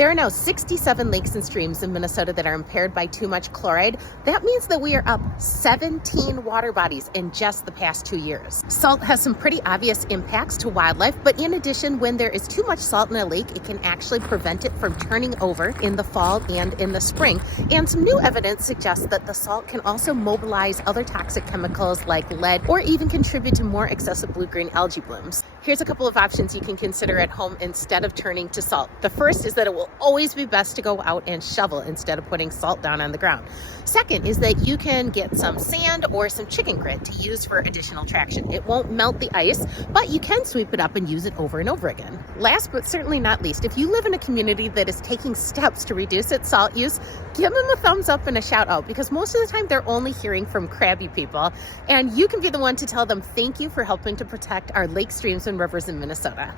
There are now 67 lakes and streams in Minnesota that are impaired by too much chloride. That means that we are up 17 water bodies in just the past 2 years. Salt has some pretty obvious impacts to wildlife, but in addition, when there is too much salt in a lake, it can actually prevent it from turning over in the fall and in the spring. And some new evidence suggests that the salt can also mobilize other toxic chemicals like lead, or even contribute to more excessive blue-green algae blooms. Here's a couple of options you can consider at home instead of turning to salt. The first is that it will always be best to go out and shovel instead of putting salt down on the ground. Second is that you can get some sand or some chicken grit to use for additional traction. It won't melt the ice, but you can sweep it up and use it over and over again. Last but certainly not least, if you live in a community that is taking steps to reduce its salt use, give them a thumbs up and a shout out, because most of the time they're only hearing from crabby people, and you can be the one to tell them thank you for helping to protect our lakes, streams, and rivers in Minnesota.